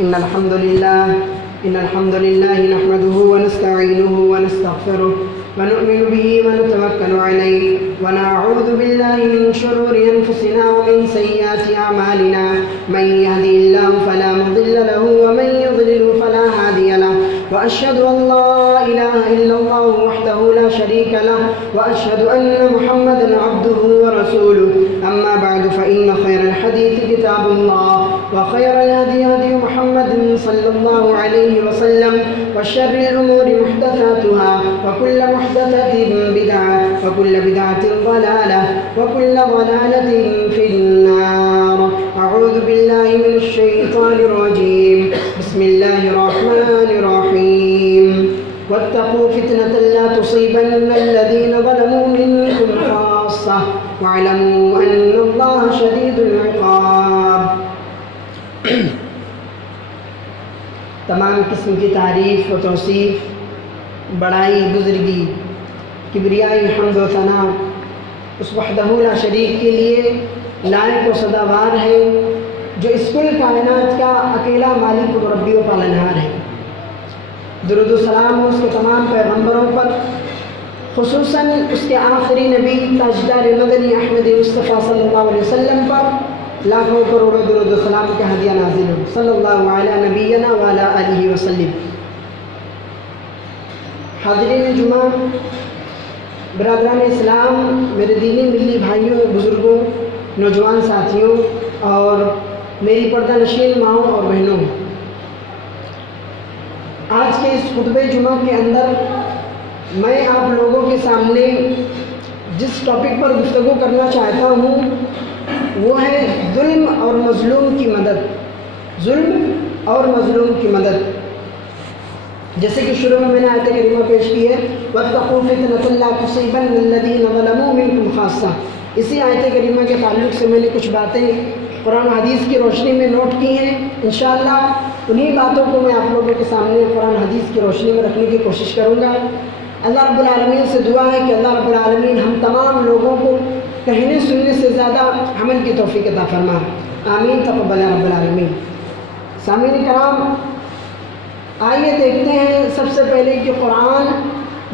إن الحمد لله نحمده ونستعينه ونستغفره ونؤمن به ونتوكل عليه ونعوذ بالله من شرور أنفسنا ومن سيئات أعمالنا من يهدي الله فلا مضل له ومن يضلل فلا هادي له وأشهد أن لا إله إلا الله وحده لا شريك له وأشهد أن محمدا عبده ورسوله أما بعد فإن خير الحديث كتاب الله وخير الهدي هدي محمد صلى الله عليه وسلم وشر الأمور محدثاتها وكل محدثة بدعة وكل بدعة ضلالة وكل ضلالة في النار. أعوذ بالله من الشيطان الرجيم. بسم الله الرحمن الرحيم. واتقوا فتنة لا تصيبن الذين ظلموا منكم خاصة واعلموا أن الله شديد العقاب. تمام قسم کی تعریف و توصیف، بڑائی، بزرگی، کبریائی، حمد و ثنا اس وحدہ لا شریک کے لیے لائق و سزاوار ہے جو اس کل کائنات کا اکیلا مالک و مربی و پالنہار ہے. درود و سلام ہو اس کے تمام پیغمبروں پر، خصوصاً اس کے آخری نبی تاجدار مدنی احمد مصطفیٰ صلی اللہ علیہ وسلم پر لاکھوں کروڑوں درود و سلام کا ہدیہ نازل ہو صلی اللہ علیہ نبینا وعلی آلہ وسلم. حاضرین جمعہ، برادران اسلام، میرے دینی ملی بھائیوں، بزرگوں، نوجوان ساتھیوں اور میری پردہ نشین ماؤں اور بہنوں، آج کے اس خطبہ جمعہ کے اندر میں آپ لوگوں کے سامنے جس ٹاپک پر گفتگو کرنا چاہتا ہوں وہ ہے ظلم اور مظلوم کی مدد. ظلم اور مظلوم کی مدد. جیسے کہ شروع میں نے آیت کریمہ پیش کی ہے وَاتَّقُوا فِتْنَةً لَا تُصِيبَنَّ الَّذِينَ ظَلَمُوا مِنكُمْ خَاصَّةً. اسی آیت کریمہ کے تعلق سے میں نے کچھ باتیں قرآن حدیث کی روشنی میں نوٹ کی ہیں. انشاءاللہ انہی باتوں کو میں آپ لوگوں کے سامنے قرآن حدیث کی روشنی میں رکھنے کی کوشش کروں گا. اللہ رب العالمین سے دعا ہے کہ اللہ رب العالمین ہم تمام لوگوں کو کہنے سننے سے زیادہ عمل کی توفیق عطا فرما. آمین تقبل رب العالمین. سامعین کرام، آئیے دیکھتے ہیں سب سے پہلے کہ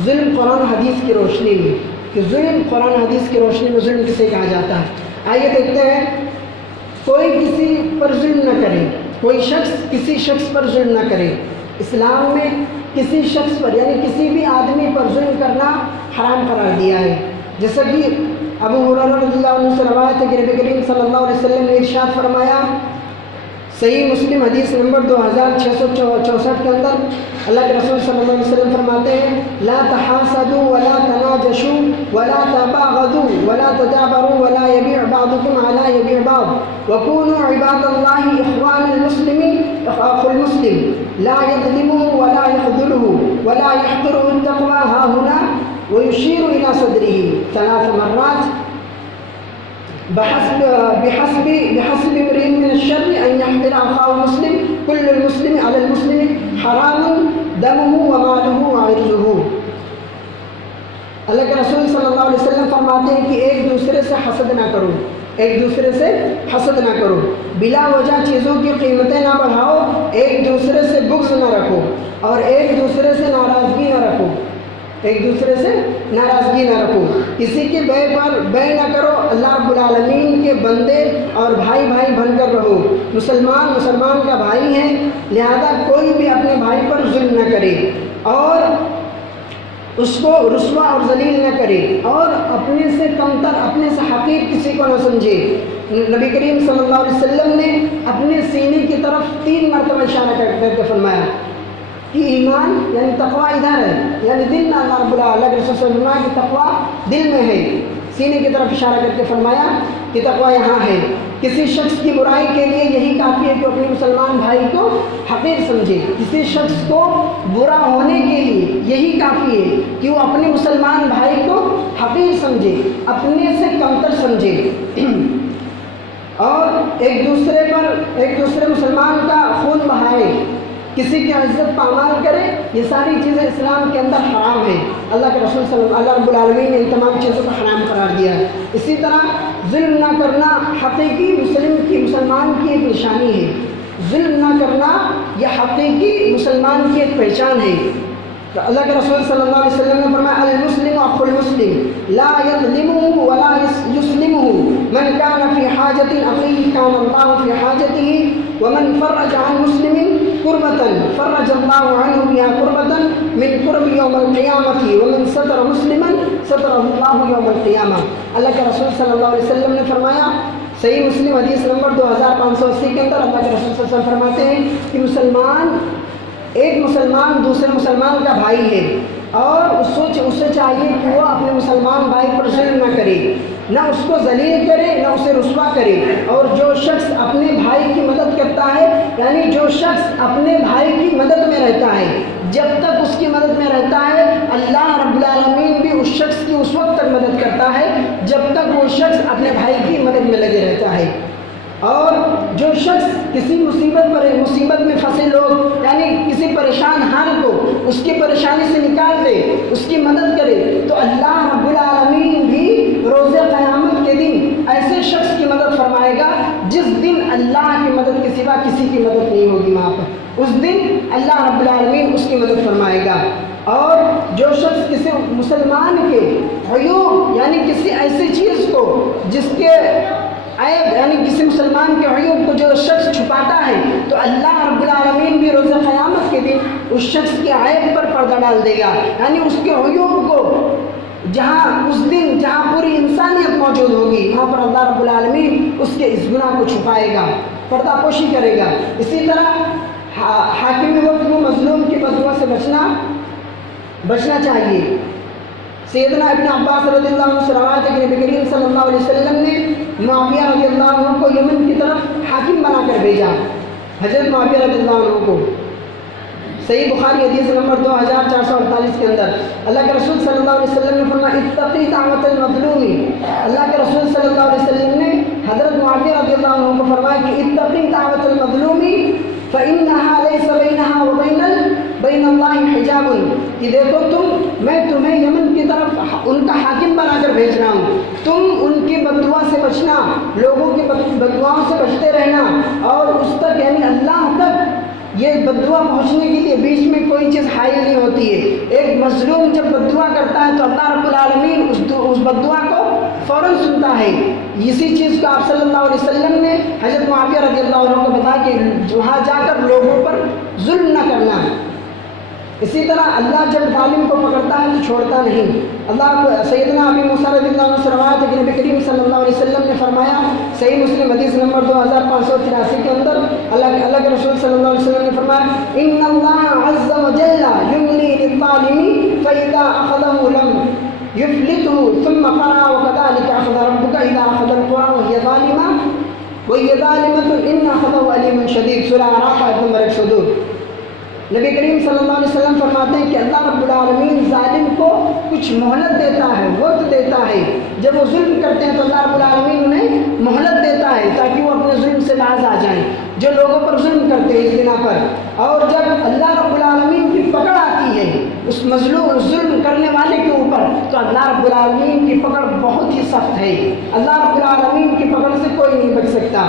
ظلم قرآن حدیث کی روشنی میں، کہ ظلم قرآن حدیث کی روشنی میں ظلم کسے کہا جاتا ہے. آئیے دیکھتے ہیں. کوئی کسی پر ظلم نہ کرے، کوئی شخص کسی شخص پر ظلم نہ کرے. اسلام میں کسی شخص پر یعنی کسی بھی آدمی پر ظلم کرنا حرام قرار دیا ہے. جیسا کہ ابو ہریرہ رضی اللہ عنہ سے روایت ہے کہ نبی کریم صلی اللہ علیہ وسلم نے ارشاد فرمایا، صحیح مسلم حدیث نمبر 2664 کے اندر اللہ کے رسول صلی اللہ علیہ وسلم فرماتے ہیں لا تحاسدوا ولا تناجشوا ولا تباغضوا ولا تدابروا ولا يبيع بعضكم على يبيع بعض وكونوا عباد الله اخوان المسلمين اخو المسلم لا يظلمه ولا يخذله ولا يحقره التقوى ها هنا ويشير الى صدره 3 مرات بحسب امرئ من الشر ان يحقر اخاه المسلم كل المسلم على المسلم حرام دمه وماله وعرضه. اللہ کے رسول صلی اللہ علیہ وسلم فرماتے ہیں کہ ایک دوسرے سے حسد نہ کرو، ایک دوسرے سے حسد نہ کرو، بلا وجہ چیزوں کی قیمتیں نہ بڑھاؤ، ایک دوسرے سے بغض نہ رکھو اور ایک دوسرے سے ناراضگی نہ رکھو، ایک دوسرے سے ناراضگی نہ رکھو، کسی کے بے پر بے نہ کرو. اللہ رب العالمین کے بندے اور بھائی بھائی بن کر رہو. مسلمان کا بھائی ہے، لہذا کوئی بھی اپنے بھائی پر ظلم نہ کرے اور اس کو رسوا اور ذلیل نہ کرے اور اپنے سے کمتر، اپنے سے حقیر کسی کو نہ سمجھے. نبی کریم صلی اللہ علیہ وسلم نے اپنے سینے کی طرف 3 مرتبہ اشارہ کر کے فرمایا کہ ایمان یعنی تقوی ادھر ہے، یعنی دل میں اللہ رب العالمین کے رسول اللہ کی تقوی دل میں ہے. سینے کی طرف اشارہ کر کے فرمایا کہ تقوی یہاں ہے. کسی شخص کی برائی کے لیے یہی کافی ہے کہ اپنے مسلمان بھائی کو حقیر سمجھے. کسی شخص کو برا ہونے کے لیے یہی کافی ہے کہ وہ اپنے مسلمان بھائی کو حقیر سمجھے، اپنے سے کمتر سمجھے اور ایک دوسرے مسلمان کا خون بہائے، کسی کی عزت پامال کرے. یہ ساری چیزیں اسلام کے اندر حرام ہیں. اللہ کے رسول اللہ رب العالمین نے ان تمام چیزوں کو حرام قرار دیا ہے. اسی طرح ظلم نہ کرنا حقیقی مسلمان کی ایک نشانی ہے. ظلم نہ کرنا یہ حقیقی مسلمان کی ایک پہچان ہے۔ تو اللہ کے رسول صلی اللہ علیہ وسلم نے فرمایا المسلم اخو المسلم لا يظلمه ولا يسلمه من كان في حاجة أخيه كان الله في حاجته ومن فرج عن مسلم كربة فرج الله عنه بها كربة من كرب يوم القيامة ومن ستر مسلما ستره الله يوم القيامة۔ اللہ کے رسول صلی اللہ علیہ وسلم نے فرمایا، صحیح مسلم حدیث نمبر 2580 کے اندر اللہ کے رسول صلی اللہ علیہ وسلم فرماتے ہیں کہ ایک مسلمان دوسرے مسلمان کا بھائی ہے، اور اس سے چاہیے کہ وہ اپنے مسلمان بھائی پر ظلم نہ کرے، نہ اس کو ذلیل کرے، نہ اسے رسوا کرے۔ اور جو شخص اپنے بھائی کی مدد کرتا ہے، یعنی جو شخص اپنے بھائی کی مدد میں رہتا ہے، جب تک اس کی مدد میں رہتا ہے اللہ رب العالمین بھی اس شخص کی اس وقت تک مدد کرتا ہے جب تک وہ شخص اپنے بھائی کی مدد میں لگے رہتا ہے۔ اور جو شخص کسی مصیبت میں پھنسے لوگ، یعنی کسی پریشان حال کو اس کی پریشانی سے نکال دے، اس کی مدد کرے، تو اللہ رب العالمین بھی روز قیامت کے دن ایسے شخص کی مدد فرمائے گا جس دن اللہ کی مدد کے سوا کسی کی مدد نہیں ہوگی وہاں پر، اس دن اللہ رب العالمین اس کی مدد فرمائے گا۔ اور جو شخص کسی مسلمان کے عیوب، یعنی کسی ایسی چیز کو جس کے عیب، یعنی کسی مسلمان کے عیوب کو جو شخص چھپاتا ہے، تو اللہ رب العالمین بھی روز قیامت کے دن اس شخص کے عیب پر پردہ ڈال دے گا، یعنی اس کے عیوب کو اس دن جہاں پوری انسانیت موجود ہوگی وہاں پر اللہ رب العالمین اس کے اس گناہ کو چھپائے گا، پردہ پوشی کرے گا۔ اسی طرح حاکم وقت کو مظلوم کی بددعا سے بچنا چاہیے۔ سیدنا ابن عباس رضی اللہ عنہ سے روایت ہے کہ نبی کریم صلی اللہ علیہ وسلم نے معاویہ رضی اللہ عنہ کو یمن کی طرف حاکم بنا کر بھیجا، حضرت معاویہ رضی اللہ عنہ کو۔ صحیح بخاری حدیث نمبر 2448 کے اندر اللہ کے رسول صلی اللہ علیہ وسلم نے فرمایا اتقی دعوت المظلوم۔ اللہ کے رسول صلی اللہ علیہ وسلم نے حضرت معاویہ رضی اللہ عنہ کو فرمایا کہ اتقی دعوت المظلوم فإنها ليس بينها وبين الله حجاب، کہ دیکھو میں تمہیں یمن کی طرف ان کا حاکم بنا کر بھیج رہا ہوں، تم ان کی بددعا سے بچنا، لوگوں کی بددعاؤں سے بچتے رہنا، اور اس تک یعنی اللہ تک یہ بددعا پہنچنے کے لیے بیچ میں کوئی چیز حائل نہیں ہوتی ہے۔ ایک مظلوم جب بددعا کرتا ہے تو اللہ رب العالمین اس بددعا کو فوراً سنتا ہے۔ اسی چیز کو آپ صلی اللہ علیہ وسلم نے حضرت معاویہ رضی اللہ عنہ کو بتایا کہ وہاں جا کر لوگوں پر ظلم نہ کرنا۔ اسی طرح اللہ جب ظالم کو پکڑتا ہے تو چھوڑتا نہیں۔ سیدنا ابی موسیٰ رضی اللہ عنہ سے روایت ہے کہ نبی کریم صلی اللہ علیہ وسلم نے فرمایا، صحیح مسلم حدیث نمبر 2583 کے اندر اللہ کے رسول صلی اللہ علیہ وسلم نے فرمایا ان اللہ عز وجل یملی للظالم فاذا اخذه لم يفلته ثم قرأ وكذلك اخذ ربك اذا اخذ القرى وهي ظالمة ان اخذه علیم شدید، سورہ اعراف آیت نمبر 102۔ نبی کریم صلی اللہ علیہ وسلم فرماتے ہیں کہ اللہ رب العالمین ظالم کو کچھ مہلت دیتا ہے، وقت دیتا ہے۔ جب وہ ظلم کرتے ہیں تو اللہ رب العالمین انہیں مہلت دیتا ہے تاکہ وہ اپنے ظلم سے باز آ جائیں، جو لوگوں پر ظلم کرتے ہیں اس بنا پر۔ اور جب اللہ رب العالمین کی پکڑ آتی ہے اس مظلوم ظلم کرنے والے کے اوپر تو اللہ رب العالمین کی پکڑ بہت ہی سخت ہے، اللہ رب العالمین کی پکڑ سے کوئی نہیں بچ سکتا۔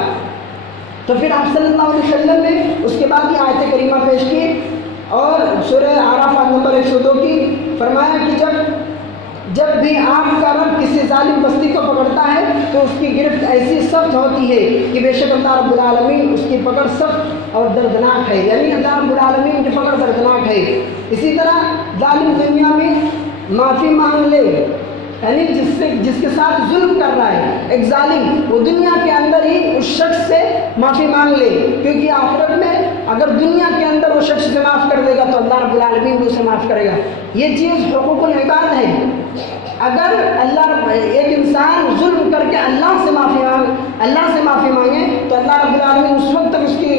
تو پھر آپ صلی اللہ علیہ وسلم نے اس کے بعد یہ آیت کریمہ پیش کی اور سورہ اعراف آیت نمبر 102 کی، فرمایا کہ جب بھی آپ کا رب کسی ظالم بستی کو پکڑتا ہے تو اس کی گرفت ایسی سخت ہوتی ہے کہ بے شک اللہ رب العالمین اس کی پکڑ سخت اور دردناک ہے، یعنی اللہ رب العالمین کی پکڑ دردناک ہے۔ اسی طرح ظالم دنیا میں معافی مانگ لے، یعنی جس کے ساتھ ظلم کر رہا ہے ایک ظالم، وہ دنیا کے اندر ہی اس شخص سے معافی مانگ لے، کیونکہ آخرت میں اگر دنیا کے اندر وہ شخص سے معاف کر دے گا تو اللہ رب العالمین بھی اسے معاف کرے گا۔ یہ چیز حقوق العباد ہے۔ اگر ایک انسان ظلم کر کے اللہ سے معافی مانگے تو اللہ رب العالمین اس وقت تک اس کی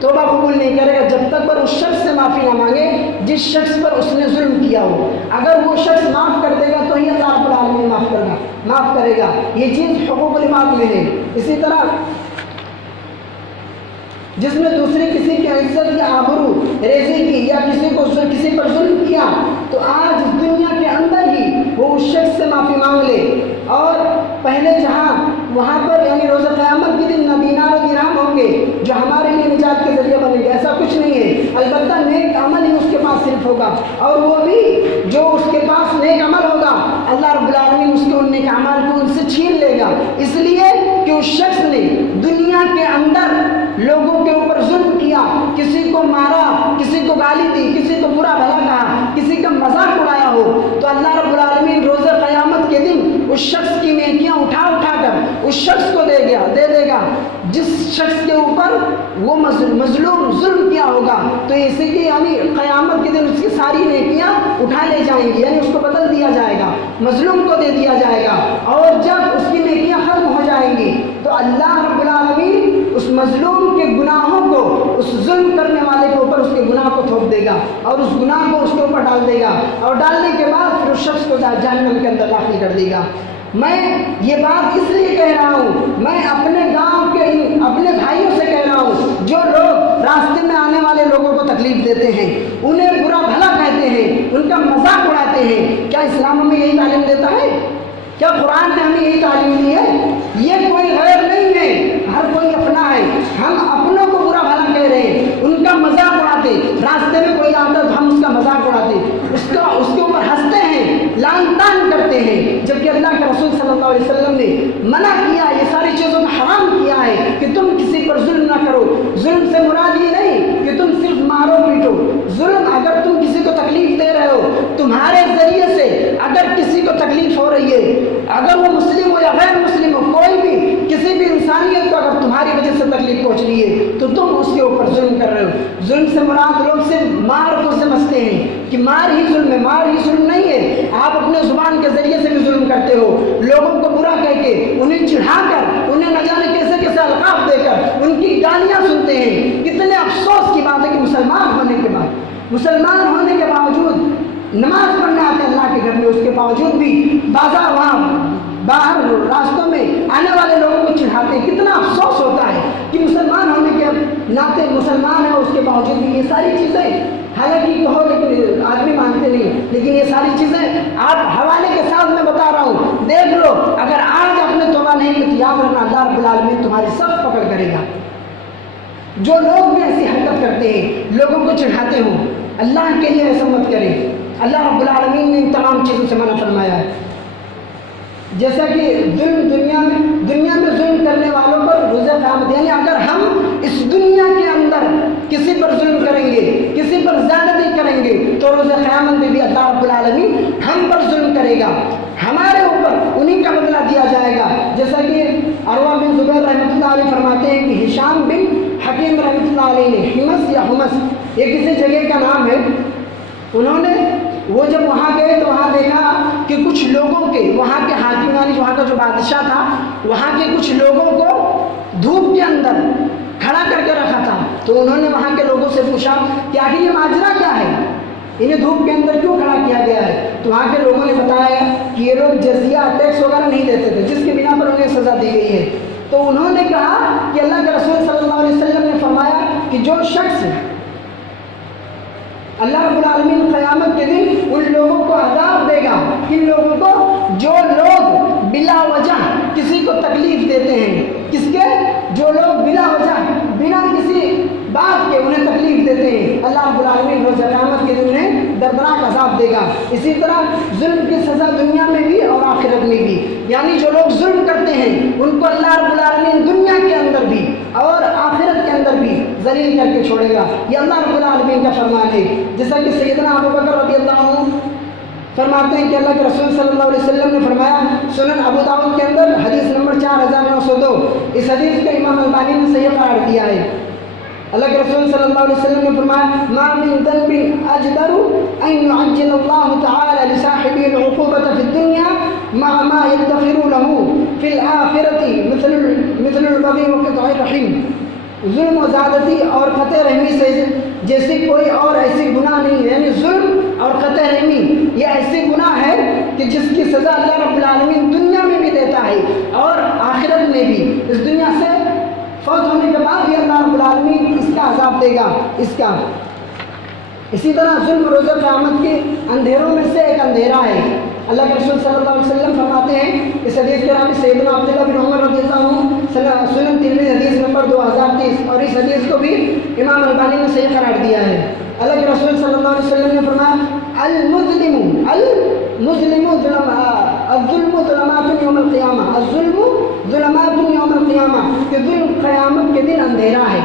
توبہ قبول نہیں کرے گا جب تک پر اس شخص سے معافی نہ مانگے جس شخص پر اس نے ظلم کیا ہو۔ اگر وہ شخص معاف کر دے گا تو ہی اللہ رب العالمین معاف کرے گا۔ یہ چیز حقوق العباد میں ہے۔ اسی طرح جس نے دوسری کسی کی عزت یا آبرو ریزی کی یا کسی پر ظلم کیا تو آج دنیا کے اندر ہی وہ اس شخص سے معافی مانگ لے، اور پہلے جہاں وہاں پر یعنی روز قیامت کے دن نہ دینار و درہم ہوں گے جو ہمارے لیے نجات کے ذریعہ بنے گے، ایسا کچھ نہیں ہے، البتہ نیک عمل ہی اس کے پاس صرف ہوگا، اور وہ بھی جو اس کے پاس نیک عمل ہوگا اللہ رب العالمین اس کے ان نیک اعمال کو ان سے چھین لے گا، اس لیے کہ اس شخص نے دنیا کے اندر لوگوں کے اوپر ظلم کیا، کسی کو مارا، کسی کو گالی دی، کسی کو برا بھلا کہا، کسی کا مذاق اڑایا ہو، تو اللہ رب العالمین روز قیامت کے دن اس شخص کی نیکیاں اٹھا کر اس شخص کو دے دے گا جس شخص کے اوپر وہ مظلوم ظلم کیا ہوگا، تو اسی کی یعنی قیامت کے دن اس کی ساری نیکیاں اٹھا لے جائیں گی، یعنی اس کو بدل دیا جائے گا، مظلوم کو دے دیا جائے گا، اور جب اس کی نیکیاں ختم ہو جائیں گی تو اللہ رب العالمین اس مظلوم کے گناہوں کو اس ظلم کرنے والے کے اوپر اس کے گناہ کو تھوپ دے گا، اور اس گناہ کو اس کے اوپر ڈال دے گا، اور ڈالنے کے بعد پھر اس شخص کو جہنم کے اندر داخل کر دے گا۔ میں یہ بات اس لیے کہہ رہا ہوں، میں اپنے گاؤں کے اپنے بھائیوں سے کہہ رہا ہوں جو لوگ راستے میں آنے والے لوگوں کو تکلیف دیتے ہیں، انہیں برا بھلا کہتے ہیں، ان کا مذاق اڑاتے ہیں، کیا اسلام ہمیں یہی تعلیم دیتا ہے؟ کیا قرآن نے ہمیں یہی تعلیم دی ہے؟ یہ کوئی غیر نہیں ہے، ہر کوئی اپنا ہے، ہم اپنوں کو برا بھلا کہہ رہے ہیں، ان کا مذاق اڑاتے، راستے میں کوئی آتا تو ہم اس کا مذاق اڑاتے، اس کے اوپر ہنستے ہیں، لعن طعن کرتے ہیں، جبکہ اللہ کے رسول صلی اللہ علیہ وسلم نے منع کیا، یہ ساری چیزوں کو حرام کیا ہے کہ تم کسی پر ظلم نہ کرو۔ ظلم سے مراد یہ نہیں کہ تم صرف مارو پیٹو، ظلم اگر تم کسی کو تکلیف دے رہے ہو، تمہارے ذریعے سے اگر کسی کو تکلیف ہو رہی ہے، اگر وہ مسلم ہو یا غیر مسلم ہو، کوئی بھی کسی بھی انسانیت کو اگر تمہاری وجہ سے تکلیف پہنچ رہی ہے تو تم اس کے اوپر ظلم کر رہے ہو۔ ظلم سے مراد لوگ صرف مار کو سمجھتے ہیں کہ مار ہی ظلم ہے، مار ہی ظلم نہیں ہے، آپ اپنے زبان کے ذریعے سے بھی ظلم کرتے ہو، لوگوں کو برا کہہ کے، انہیں چڑھا کر، انہیں نہ جانے کیسے کیسے القاب دے کر ان کی گالیاں سنتے ہیں۔ کتنے افسوس کی بات ہے کہ مسلمان ہونے کے باوجود نماز پڑھنے آتے ہیں اللہ کے گھر میں، اس کے باوجود بھی بازار وہاں باہر راستوں میں آنے والے لوگوں کو چڑھاتے ہیں۔ کتنا افسوس ہوتا ہے کہ مسلمان ہونے کے ناطے مسلمان ہے، اس کے باوجود بھی یہ ساری چیزیں، حالانکہ کہو لیکن آدمی مانتے نہیں، لیکن یہ ساری چیزیں آپ حوالے کے ساتھ میں بتا رہا ہوں، دیکھ لو، اگر آج آپ نے توبہ نہیں کی تو یاد رکھنا اللہ رب العالمین تمہاری سخت پکڑ کرے گا۔ جو لوگ بھی ایسی حرکت کرتے ہیں، لوگوں کو چڑھاتے ہوں، اللہ کے لیے ایسا مت کریں۔ اللہ رب العالمین نے ان تمام چیزوں سے منع فرمایا ہے، جیسا کہ دنیا میں ظلم کرنے والوں پر روز قیامت، یعنی اگر ہم اس دنیا کے اندر کسی پر ظلم کریں گے، کسی پر زیادتی کریں گے، تو روز قیامت میں بھی اللہ رب العالمین ہم پر ظلم کرے گا، ہمارے اوپر انہی کا بدلہ دیا جائے گا۔ جیسا کہ عروہ بن زبیر رحمۃ اللہ علیہ فرماتے ہیں کہ ہشام بن حکیم رحمۃ اللہ علیہ نے حمص یا حمص، یہ کسی جگہ کا نام ہے، انہوں نے وہ جب وہاں گئے تو وہاں دیکھا کہ کچھ لوگوں کے، وہاں کے حاکم یعنی وہاں کا جو بادشاہ تھا، وہاں کے کچھ لوگوں کو دھوپ کے اندر کھڑا کر کے رکھا تھا، تو انہوں نے وہاں کے لوگوں سے پوچھا کہ آخر یہ ماجرا کیا ہے، انہیں دھوپ کے اندر کیوں کھڑا کیا گیا ہے؟ تو وہاں کے لوگوں نے بتایا کہ یہ لوگ جزیہ ٹیکس وغیرہ نہیں دیتے تھے، جس کی بنا پر انہیں سزا دی گئی ہے۔ تو انہوں نے کہا کہ اللہ کے رسول صلی اللہ علیہ وسلم نے فرمایا کہ جو شخص اللہ رب العالمین قیامت کے دن ان لوگوں کو عذاب دے گا، کن لوگوں کو؟ جو لوگ بلا وجہ کسی کو تکلیف دیتے ہیں، کس کے؟ جو لوگ بلا وجہ، بنا کسی بات کے انہیں تکلیف دیتے ہیں، اللہ رب العالمین روز قیامت کے دن انہیں دردناک عذاب دے گا۔ اسی طرح ظلم کی سزا دنیا میں بھی اور آخرت میں بھی، یعنی جو لوگ ظلم کرتے ہیں ان کو اللہ رب العالمین دنیا کے اندر بھی اور آخرت کے اندر بھی ذلیل کر کے چھوڑے گا، یہ اللہ رب العالمین کا فرمان ہے۔ جیسا کہ سیدنا ابو بکر رضی اللہ عنہ فرماتے ہیں کہ اللہ کے رسول صلی اللہ علیہ وسلم نے فرمایا، سنن ابو داؤد کے اندر حدیث نمبر 4902، اس حدیث کو امام البانی نے صحیح قرار دیا ہے۔ اللہ کے رسول صلی اللہ علیہ وسلم نے فرمایا، ما من ذنب اجدر ان يعجل الله تعالى لصاحبه العقوبة في الدنيا مع ما يدخر له في الآخرة مثل البغي وقطع الرحم۔ ظلم و زیادتی اور قطع رحمی سے جیسے کوئی اور ایسی گناہ نہیں ہے، یعنی ظلم اور قطع رحمی یہ ایسی گناہ ہے کہ جس کی سزا اللہ رب العالمین دنیا میں بھی دیتا ہے اور آخرت میں بھی، اس دنیا سے فوت ہونے کے بعد بھی اللہ رب العالمین اس کا عذاب دے گا اس کا۔ اسی طرح ظلم روز قیامت کے اندھیروں میں سے ایک اندھیرا ہے، اللہ کے رسول صلی اللہ علیہ وسلم فرماتے ہیں، اس حدیث کے راوی سیدنا عبداللہ بن عمر رضی اللہ عنہ، سنن ترمذی حدیث نمبر 2030، اور اس حدیث کو بھی امام البانی نے صحیح قرار دیا ہے۔ اللہ کے رسول صلی اللہ علیہ وسلم نے فرمایا الظلم ظلمات یوم القیامہ، الظلم ظلمات یوم القیامہ، کہ ظلم قیامت کے دن اندھیرا ہے۔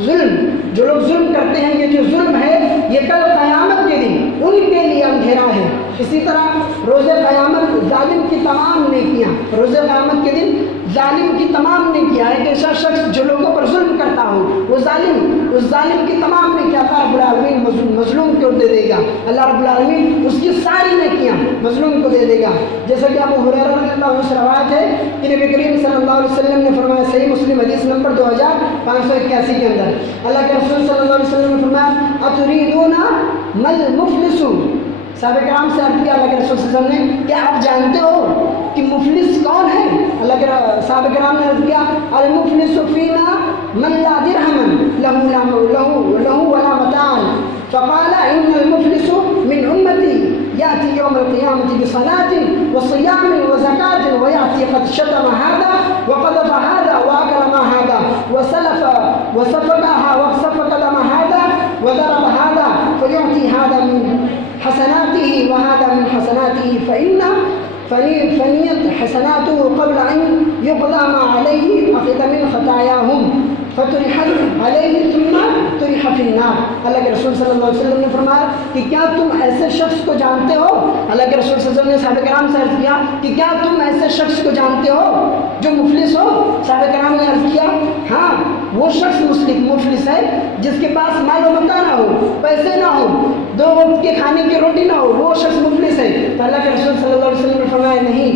ظلم، جو لوگ ظلم کرتے ہیں، یہ جو ظلم ہے یہ کل قیامت کے دن ان کے لیے اندھیرا ہے۔ اسی طرح روز قیامت ظالم کی تمام نیکیاں، روز قیامت کے دن ظالم کی تمام نیکیاں، ایک ایسا شخص جو لوگوں پر ظلم کرتا ہو، وہ ظالم، اس ظالم کی تمام نیکیاں اللہ رب العالمین مظلوم کو دے دے گا۔ اللہ رب العالمین اس کی ساری نیکیاں مظلوم کو دے دے گا۔ جیسا کہ ابو ہریرہ رضی اللہ عنہ سے روایت ہے کہ نبی کریم صلی اللہ علیہ وسلم نے فرمایا، صحیح مسلم حدیث نمبر 2581 کے اندر، اللہ کے رسول صلی اللہ علیہ وسلم نے فرمایا اتریدون مل مفلس، صحابہ کرام سے عرض کیا اللہ کے رسول صلی اللہ علیہ وسلم نے، کیا آپ جانتے ہو کہ مفلس کون ہے؟ اللہ کے صحابہ کرام نے عرض کیا المفلس فینا من لا درہم لہ ولا متاع، فقال ان المفلس من امتی یاتی یوم القیامت بصلاۃ وصیام وزکاۃ ویاتی قد شتم هذا وقذف هذا واکل ما هذا وسفك دم هذا وضرب هذا فيعطي هذا من حسناته وهذا من حسناته فنيت حسناته قبل أن يقضى ما عليه أخذ من خطاياهم فترحت علیہ ثم ترح فی النار۔ اللہ کے رسول صلی اللہ علیہ وسلم نے فرمایا کہ کیا تم ایسے شخص کو جانتے ہو؟ اللہ کے رسول صلی اللہ علیہ وسلم نے صحابہ کرام سے عرض کیا کہ کیا تم ایسے شخص کو جانتے ہو جو مفلس ہو؟ صحابہ کرام نے عرض کیا ہاں، وہ شخص مفلس ہے جس کے پاس مال و متاع نہ ہو، پیسے نہ ہو، دو وقت کے کھانے کی روٹی نہ ہو، وہ شخص مفلس ہے۔ تو اللہ کے رسول صلی اللہ علیہ وسلم نے فرمایا نہیں،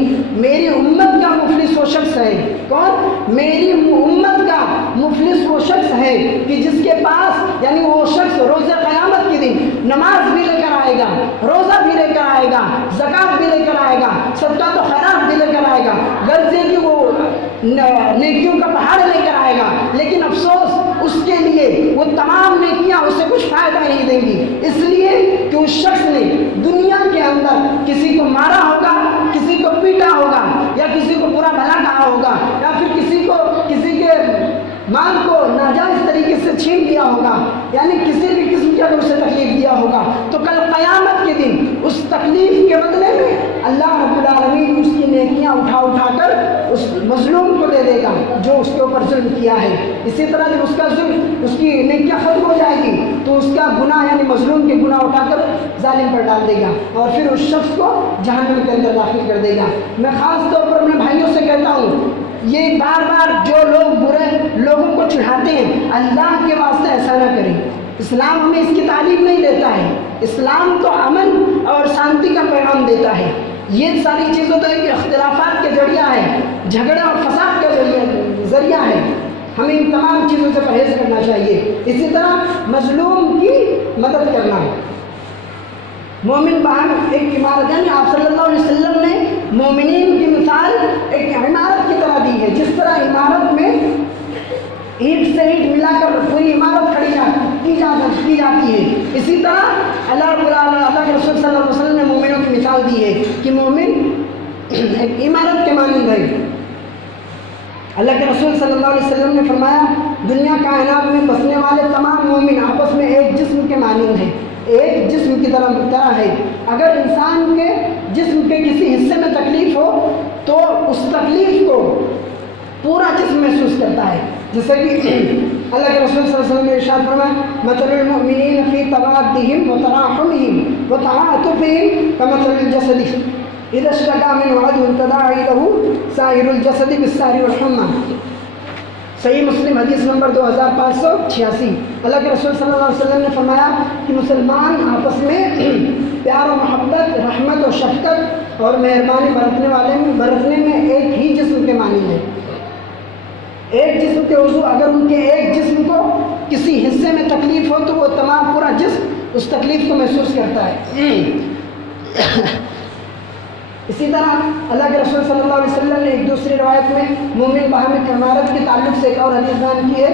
میری امت کا مفلس وہ شخص ہے۔ کون؟ میری امت کا مفلس وہ شخص ہے کہ جس کے پاس، یعنی وہ شخص روز قیامت کے دن نماز بھی لے کر آئے گا، روزہ بھی لے کر آئے گا، زکوٰۃ بھی لے کر آئے گا، صدقات و خیرات بھی لے کر آئے گا، غرض یہ کہ وہ نیکیوں کا پہاڑ لے کر آئے گا، لیکن افسوس اس کے لیے وہ تمام نیکیاں اسے کچھ فائدہ نہیں دیں گی، اس لیے کہ اس شخص نے دنیا کے اندر کسی کو مارا ہوگا، کسی کو پیٹا ہوگا، یا کسی کو برا بھلا کہا ہوگا، یا پھر کسی کے مال کو ناجائز طریقے سے چھین لیا ہوگا، یعنی کسی بھی قسم کی اگر اسے تکلیف دیا ہوگا، تو کل قیامت کے دن اس تکلیف کے بدلے میں اللہ رب العالمین اس کی نیکیاں اٹھا کر اس مظلوم کو دے دے گا جو اس کے اوپر ظلم کیا ہے۔ اسی طرح جب اس کا ظلم، اس کی نیکیاں ختم ہو جائے گی تو اس کا گناہ، یعنی مظلوم کے گناہ اٹھا کر ظالم پر ڈال دے گا اور پھر اس شخص کو جہنم کے اندر داخل کر دے گا۔ میں خاص طور پر اپنے بھائیوں سے کہتا ہوں، یہ بار بار جو لوگ برے لوگوں کو چڑھاتے ہیں، اللہ کے واسطے ایسا نہ کریں۔ اسلام ہمیں اس کی تعلیم نہیں دیتا ہے، اسلام تو امن اور شانتی کا پیغام دیتا ہے۔ یہ ساری چیزوں تو ایک اختلافات کے ذریعہ ہے، جھگڑے اور فساد کا ذریعہ ہے، ہمیں ان تمام چیزوں سے پرہیز کرنا چاہیے۔ اسی طرح مظلوم کی مدد کرنا ہے۔ مومن باہم ایک عمارت، یعنی آپ صلی اللہ علیہ وسلم نے مومنین کی مثال ایک عمارت کی طرح دی ہے، جس طرح عمارت میں اینٹ سے اینٹ ملا کر پوری عمارت کھڑی کی جاتی ہے، اسی طرح اللہ کے رسول صلی اللہ علیہ وسلم نے مومنوں کی مثال دی ہے کہ مومن ایک عمارت کے مانند ہے۔ اللہ کے رسول صلی اللہ علیہ وسلم نے فرمایا دنیا کائنات میں بسنے والے تمام مومن آپس میں ایک جسم کے مانند ہیں، ایک جسم کی طرح ہے۔ اگر انسان کے جسم کے کسی حصے میں تکلیف ہو تو اس تکلیف کو پورا جسم محسوس کرتا ہے، جیسے کہ اللہ کے رسول صلی اللہ علیہ وسلم نے ارشاد فرمایا مثل المؤمنین فی توادہم وتراحمہم وتعاطفہم کمثل الجسد اذا اشتکا منہ عضو تداعی لہ سائر الجسد بالسہر والحمى۔ صحیح مسلم حدیث نمبر 2586۔ اللہ کے رسول صلی اللہ علیہ وسلم نے فرمایا کہ مسلمان آپس میں پیار و محبت، رحمت و شفقت اور مہربانی برتنے میں ایک ہی جسم کے مانند ہے۔ ایک جسم کے عضو اگر ان کے ایک جسم کو کسی حصے میں تکلیف ہو تو وہ تمام پورا جسم اس تکلیف کو محسوس کرتا ہے۔ اسی طرح اللہ کے رسول صلی اللہ علیہ وسلم نے ایک دوسری روایت میں مومن باہمی کمارت کے تعلق سے ایک اور حدیث بیان کی ہے.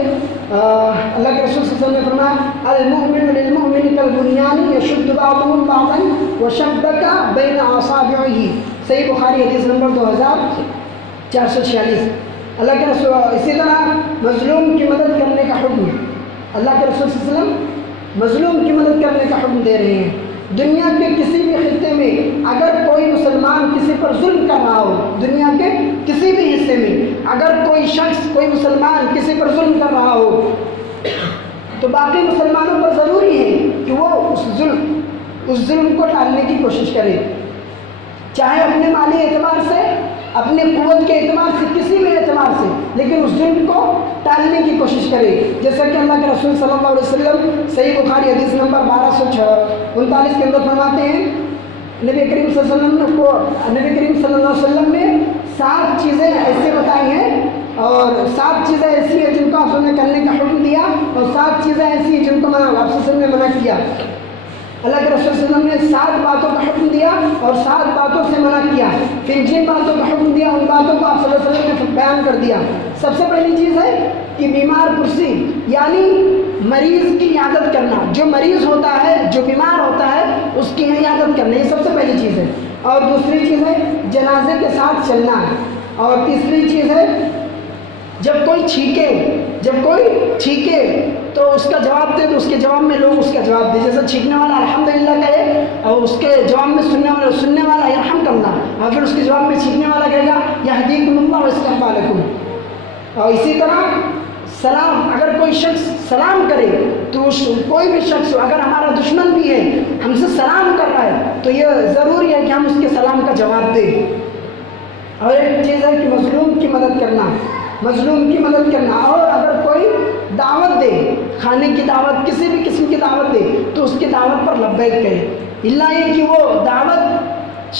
اللہ کے رسول صلی اللہ علیہ وسلم نے فرمایا المؤمن للمؤمن کالبنیان یشد بعضهم بعضا وشبک بین اصابعہ. صحیح بخاری حدیث نمبر 2446. اللہ کے رسول اسی طرح مظلوم کی مدد کرنے کا حکم اللہ کے رسول صلی اللہ علیہ وسلم مظلوم کی مدد کرنے کا حکم دے رہے ہیں. دنیا کے کسی بھی خطے میں اگر کوئی مسلمان کسی پر ظلم کر رہا ہو، دنیا کے کسی بھی حصے میں اگر کوئی شخص کوئی مسلمان کسی پر ظلم کر رہا ہو تو باقی مسلمانوں پر ضروری ہے کہ وہ اس ظلم کو ٹالنے کی کوشش کرے، چاہے اپنے مالی اعتبار سے، اپنے قوت کے اعتبار سے، کسی بھی اعتبار سے، لیکن اس ظلم کو ٹالنے کی کوشش کرے. جیسا کہ اللہ کے رسول صلی اللہ علیہ وسلم صحیح بخاری حدیث نمبر 1239 کے اندر فرماتے ہیں نبی کریم صلی اللہ علیہ وسلم نے 7 چیزیں ایسے بتائی ہیں اور 7 چیزیں ایسی ہیں جن کو آپ نے کرنے کا حکم دیا اور 7 چیزیں ایسی ہیں جن کو آپ صلی اللہ علیہ وسلم نے منع کیا. اللہ کے رسول صلی اللہ علیہ وسلم نے 7 باتوں کا حکم دیا اور 7 باتوں سے منع کیا. پھر جن باتوں کا حکم دیا ان باتوں کو آپ صلی اللہ علیہ وسلم نے بیان کر دیا. سب سے پہلی چیز ہے کہ بیمار پرسی یعنی مریض کی عیادت کرنا. جو مریض ہوتا ہے، جو بیمار ہوتا ہے، اس کی عیادت کرنا، یہ سب سے پہلی چیز ہے. اور دوسری چیز ہے جنازے کے ساتھ چلنا. اور تیسری چیز ہے جب کوئی چھینکے تو اس کا جواب دے تو اس کے جواب میں لوگ اس کا جواب دے. جیسے چھینکنے والا الحمدللہ کہے اور اس کے جواب میں سننے والا یرحمک اللہ، اور پھر اس کے جواب میں چھینکنے والا کہے گا یہدیکم اللہ واستغفر. اور اسی طرح سلام، اگر کوئی شخص سلام کرے تو کوئی بھی شخص اگر ہمارا دشمن بھی ہے ہم سے سلام کر رہا ہے تو یہ ضروری ہے کہ ہم اس کے سلام کا جواب دیں. اور ایک چیز ہے کہ مظلوم کی مدد کرنا. اور اگر کوئی دعوت دے، کھانے کی دعوت، کسی بھی قسم کی دعوت دے تو اس کی دعوت پر لبیک کہے، الا یہ کہ وہ دعوت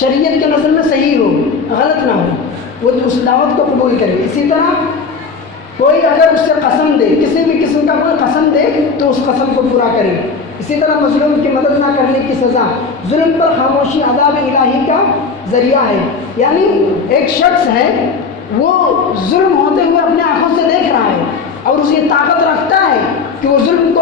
شریعت کے نظر میں صحیح ہو، غلط نہ ہو، وہ اس دعوت کو قبول کرے. اسی طرح کوئی اگر اس سے قسم دے، کسی بھی قسم کا کوئی قسم دے تو اس قسم کو پورا کرے. اسی طرح مظلوم کی مدد نہ کرنے کی سزا ظلم پر خاموشی عذاب الہی کا ذریعہ ہے. یعنی ایک شخص ہے وہ ظلم ہوتے ہوئے اپنے آنکھوں سے دیکھ رہا ہے اور اس کی طاقت رکھتا ہے کہ وہ ظلم کو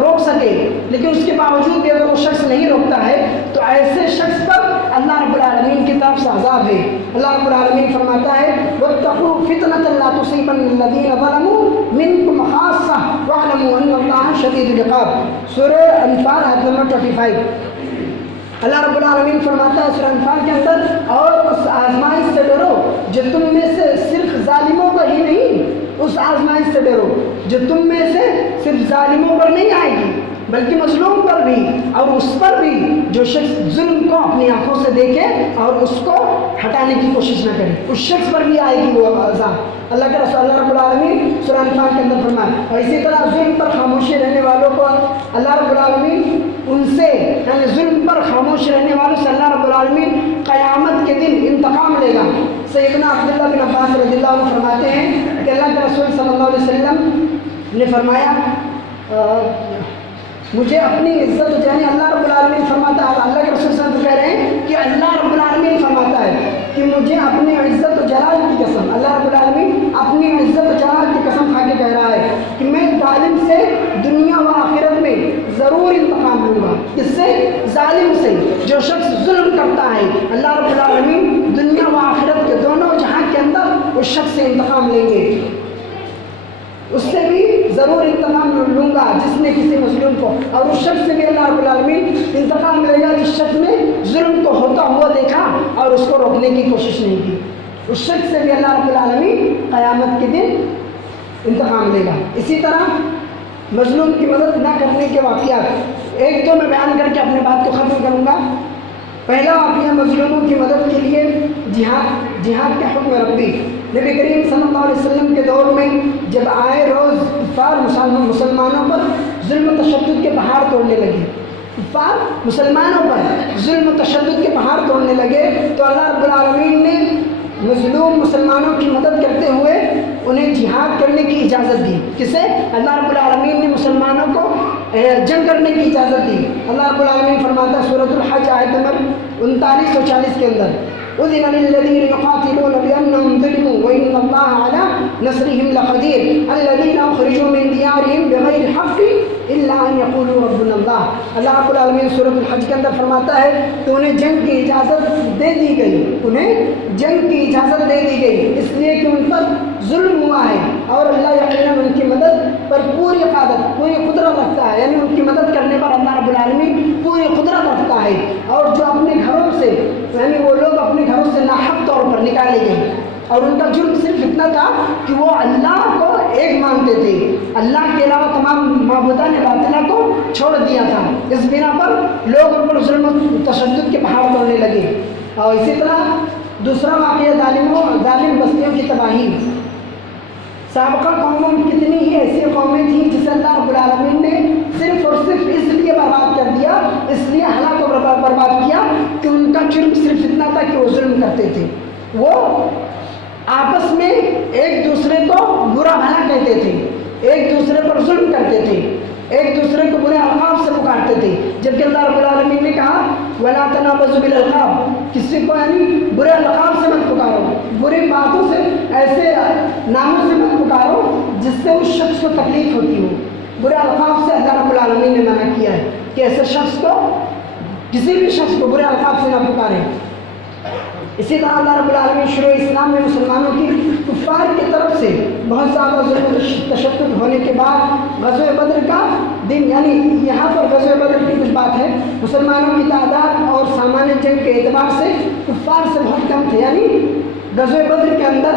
روک سکے، لیکن اس کے باوجود بھی اگر وہ شخص نہیں روکتا ہے تو ایسے شخص پر اللہ رب العالمین کی طرف سے عذاب ہے. اللہ رب العالمین فرماتا ہے وَاتَّقُوا فِتْنَةً لَا تُصِيبَنَّ الَّذِينَ ظَلَمُوا مِنْكُمْ خَاصَّةً وَاعْلَمُوا أَنَّ اللَّهَ شَدِيدُ الْعِقَابِ. سورہ انفال آیت نمبر 25. اللہ رب العالمین فرماتا ہے سورہ انفال کے اندر اور اس آزمائش سے ڈرو جو تم میں سے صرف ظالموں پر ہی نہیں، اس آزمائش سے ڈرو جو تم میں سے صرف ظالموں پر نہیں آئے گی بلکہ مظلوم پر بھی اور اس پر بھی جو شخص ظلم کو اپنی آنکھوں سے دیکھے اور اس کو ہٹانے کی کوشش نہ کرے، اس شخص پر بھی آئے گی وہ عذاب. اللہ کے رسول اللہ رب العالمین سورہ انفال کے اندر فرمایا. اور اسی طرح ظلم پر خاموشی رہنے والوں کو اللہ رب العالمین ان سے یعنی ظلم پر خاموش رہنے والوں سے اللہ رب العالمین قیامت کے دن انتقام لے گا. سیدنا عبداللہ بن عباس رضی اللہ عنہ فرماتے ہیں کہ اللہ کے رسول صلی اللہ علیہ وسلم نے فرمایا مجھے اپنی عزت یعنی اللہ رب العالمین فرماتا ہے، اللہ کے رسول صلی اللہ علیہ وسلم کہہ رہے ہیں کہ اللہ رب العالمین فرماتا ہے کہ مجھے اپنی عزت و جلال کی قسم، اللہ رب العالمین اپنی عزت و جلال کی قسم کھا کے کہہ رہا ہے کہ میں ظالم سے دنیا و آخرت میں ضرور انتقام لوں گا. اس سے ظالم سے جو شخص ظلم کرتا ہے اللہ رب العالمین دنیا و آخرت کے دونوں جہاں کے اندر اس شخص سے انتقام لیں گے. اس سے بھی ضرور انتقام لوں گا جس نے کسی مظلوم کو، اور اس شخص سے بھی اللہ رب العالمین انتقام لے گا جس شخص نے ظلم کو ہوتا ہوا دیکھا اور اس کو روکنے کی کوشش نہیں کی. اس شخص سے بھی اللہ رب العالمین قیامت کے دن انتقام لے گا. اسی طرح مظلوم کی مدد نہ کرنے کے واقعات 1-2 میں بیان کر کے اپنے بات کو ختم کروں گا. پہلا واقعہ مظلوموں کی مدد کے لیے جہاد کے حکم ربی. نبی کریم صلی اللہ علیہ وسلم کے دور میں جب آئے روز کفار مسلمانوں پر ظلم و تشدد کے پہاڑ توڑنے لگے، کفار مسلمانوں پر ظلم و تشدد کے پہاڑ توڑنے لگے تو اللہ رب العالمین نے مظلوم مسلمانوں کی مدد کرتے ہوئے انہیں جہاد کرنے کی اجازت دی. کسے؟ اللہ رب العالمین نے مسلمانوں کو جنگ کرنے کی اجازت دی. اللہ رب العالمین فرماتا ہے سورۃ الحج آیت نمبر 39 اور 40 کے اندر أذن للذين يقاتلون بأنهم ظلموا وإن الله على نصرهم لقدير الذين أخرجوا من ديارهم بغير حق إلا أن يقولوا ربنا الله. اللہ رب العالمین سورۃ الحج کے اندر فرماتا ہے تو انہیں جنگ کی اجازت دے دی گئی، انہیں جنگ کی اجازت دے دی گئی اس لیے کہ ان پر ظلم ہوا ہے، اور اللہ یقیناً ان کی مدد پر پوری قادر پوری قدرت رکھتا ہے، یعنی ان کی مدد کرنے پر اللہ رب العالمین پوری قدرت رکھتا ہے. اور جو اپنے گھروں سے یعنی وہ لوگ اپنے گھروں سے ناحق طور پر نکالے گئے اور ان کا جرم صرف اتنا تھا کہ وہ اللہ کو ایک مانتے تھے، اللہ کے علاوہ تمام معبودان باطلہ کو چھوڑ دیا تھا. اس بنا پر لوگ ان پر ظلم و تشدد کے پہاڑ توڑنے لگے. اور اسی طرح دوسرا واقعہ ظالم بستیوں کی تباہی. سابقہ قوموں میں کتنی ہی ایسی قومیں تھیں جسے اللہ رب العالمین نے صرف اور صرف اس لیے برباد کر دیا، اس لیے ہلاک و برباد کیا کہ ان کا جرم صرف اتنا تھا کہ وہ ظلم کرتے تھے. وہ آپس میں ایک دوسرے کو برا بھلا کہتے تھے، ایک دوسرے پر ظلم کرتے تھے، ایک دوسرے کو برے القاب سے پکارتے تھے. جبکہ اللہ رب العالمین نے کہا وَلَا تَنَابَزُوا بِالْأَلْقَابِ، کسی کو یعنی برے القاب سے مت پکارو، برے باتوں سے ایسے ناموں سے مت پکارو جس سے اس شخص کو تکلیف ہوتی ہو. برے القاب سے اللہ رب العالمین نے منع کیا ہے کہ ایسے شخص کو کسی بھی شخص کو برے القاب سے نہ پکاریں. اسی طرح اللہ رب العالمین شروع اسلام میں مسلمانوں کی کفار کی طرف سے بہت زیادہ ظلم و تشدد ہونے کے بعد غزوہ بدر کا دن، یعنی یہاں پر غزوہ بدر کی کچھ بات ہے، مسلمانوں کی تعداد اور سامان جنگ کے اعتبار سے کفار سے بہت کم تھے. یعنی غزوہ بدر کے اندر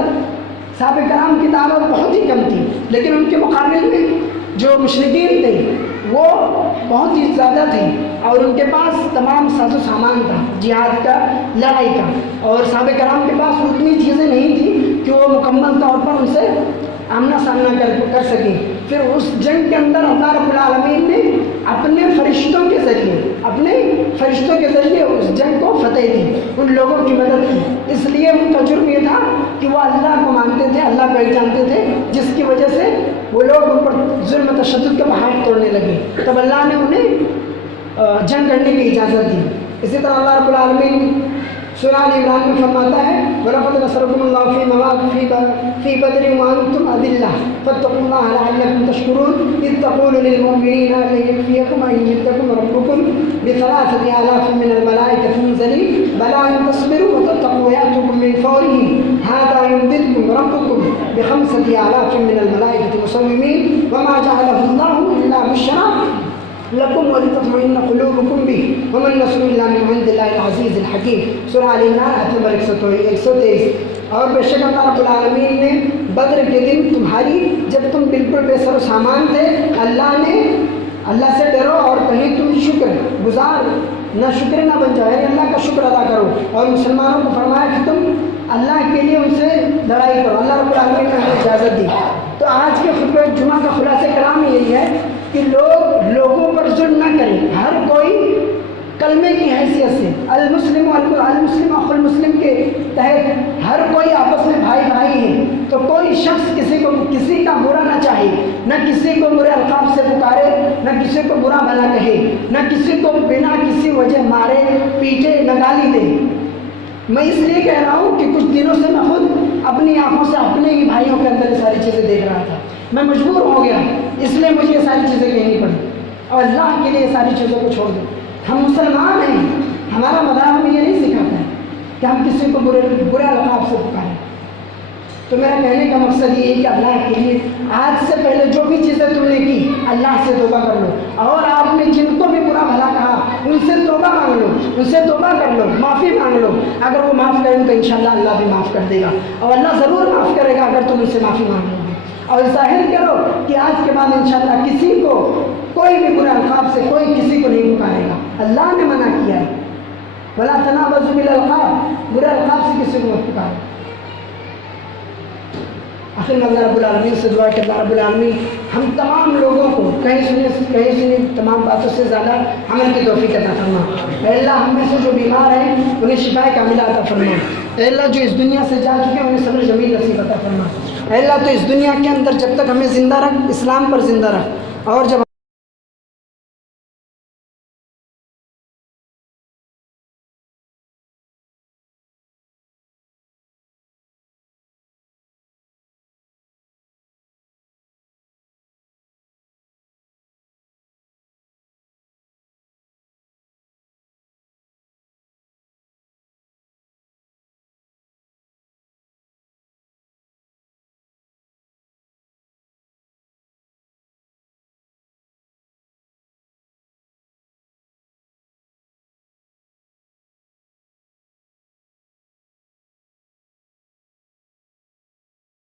صحابہ کرام کی تعداد بہت ہی کم تھی، لیکن ان کے مقابل میں جو مشرکین تھے وہ بہت ہی زیادہ تھے اور ان کے پاس تمام ساز و سامان تھا جہاد کا، لڑائی کا. اور صحابہ کرام کے پاس اتنی چیزیں نہیں تھیں کہ وہ مکمل طور پر ان سے آمنا سامنا کر سکیں. پھر اس جنگ کے اندر اللہ رب العالمین نے اپنے فرشتوں کے ذریعے اس جنگ کو فتح دی، ان لوگوں کی مدد کی. اس لیے ان کا جرم یہ تھا کہ وہ اللہ کو مانتے تھے، اللہ کو ایک جانتے تھے، جس کی وجہ سے وہ لوگ ان پر ظلم و تشدد کے پہاڑ توڑنے لگے. تب اللہ نے انہیں جنگ کرنے کی اجازت دی. اسی طرح اللہ رب العالمین سورہ آل عمران میں فرماتا ہے وَلَقَدْ نَصَرَكُمُ اللَّهُ فِي مَوَاقِعَ فِي بَدْرٍ وَأَنْتُمْ أَذِلَّةٌ فَاتَّقُوا اللَّهَ لَعَلَّكُمْ تَشْكُرُونَ إِذْ تَقُولُ لِلْمُؤْمِنِينَ لَن يَكْفِيَكُمْ أَن يُمِدَّكُمْ رَبُّكُمْ بِثَلَاثَةِ آلَافٍ مِّنَ الْمَلَائِكَةِ مُنزَلِينَ بَلَىٰ إِن تَصْبِرُوا وَتَتَّقُوا وَيَأْتُوكُم مِّن فَوْرِهِمْ هَٰذَا يُمْدِدْكُمْ رَبُّكُم بِخَمْسَةِ آلَافٍ مِّنَ الْمَلَائِكَةِ مُصَوِّمِينَ وَمَا جَعَلَهُ اللَّهُ إِلَّا بُشْرَىٰ لَكُمْ وَلِتَطْمَئِنَّ قُلُوبُكُم بِهِ وَمَا النَّصْرُ إِلَّا مِنْ عِندِ اللَّهِ الْعَزِيزِ الْحَكِيمِ سورہ آل عمران آیت نمبر 123. اور بے شک اللہ رب العالمین نے بدر کے دن تمہاری جب تم بالکل بے سر و سامان تھے اللہ سے ڈرو اور کہیں تم شکر گزار نہ شکر نہ بن جاؤ، یعنی اللہ کا شکر ادا کرو. اور مسلمانوں کو فرمایا کہ تم اللہ کے لیے ان سے لڑائی کرو. اللہ رب العالمین نے ہمیں اجازت دی. تو آج کے خطبہ جمعہ کا خلاصہ کلام یہی ہے کہ لوگوں پر ظلم نہ کریں. ہر کوئی کلمے کی حیثیت سے المسلم اخو المسلم کے تحت ہر کوئی آپس میں بھائی ہے. تو کوئی شخص کسی کا برا نہ چاہے، نہ کسی کو برے القاب سے پکارے، نہ کسی کو برا بھلا کہے، نہ کسی کو بنا کسی وجہ مارے پیٹے نہ گالی دے. میں اس لیے کہہ رہا ہوں کہ کچھ دنوں سے میں خود اپنی آنکھوں سے اپنے ہی بھائیوں کے اندر یہ ساری چیزیں دیکھ رہا تھا. میں مجبور ہو گیا، اس لیے مجھے یہ ساری چیزیں کہنی پڑی. اور اللہ کے لیے یہ ساری چیزوں کو چھوڑ دیں. ہم مسلمان ہیں، ہمارا مذہب ہمیں یہ نہیں سکھاتا ہے کہ ہم کسی کو برے القاب سے پکاریں. تو میرا کہنے کا مقصد یہ ہے کہ اللہ کے لیے آج سے پہلے جو بھی چیزیں تم نے کی اللہ سے توبہ کر لو. اور آپ نے جن کو بھی برا بھلا کہا ان سے توبہ مانگ لو، ان سے توبہ کر لو، معافی مانگ لو. اگر وہ معاف کریں تو انشاءاللہ اللہ بھی معاف کر دے گا، اور اللہ ضرور معاف کرے گا اگر تم ان سے معافی مانگ لو گے. اور ظاہر کرو کہ آج کے بعد انشاءاللہ کسی کو کوئی بھی برے القاب سے کوئی کسی کو نہیں پکارے گا. اللہ نے منع کیا ہے وَلَا تَنَابَزُوا بِالْأَلْقَابِ، برے القاب سے کسی کو مت پکارو. آخر میں اللہ رب العالمین سے دعا کہ اللہ رب العالمین ہم تمام لوگوں کو کہیں سنی تمام باتوں سے زیادہ عمل کی توفیق عطا فرما. اے اللہ ہم میں سے جو بیمار ہیں انہیں شفا کاملہ عطا فرما. اے اللہ جو اس دنیا سے جا چکے ہیں انہیں صبر جمیل نصیب عطا فرما. اے اللہ تو اس دنیا کے اندر جب تک ہمیں زندہ رکھ، اسلام پر زندہ رکھ، اور جب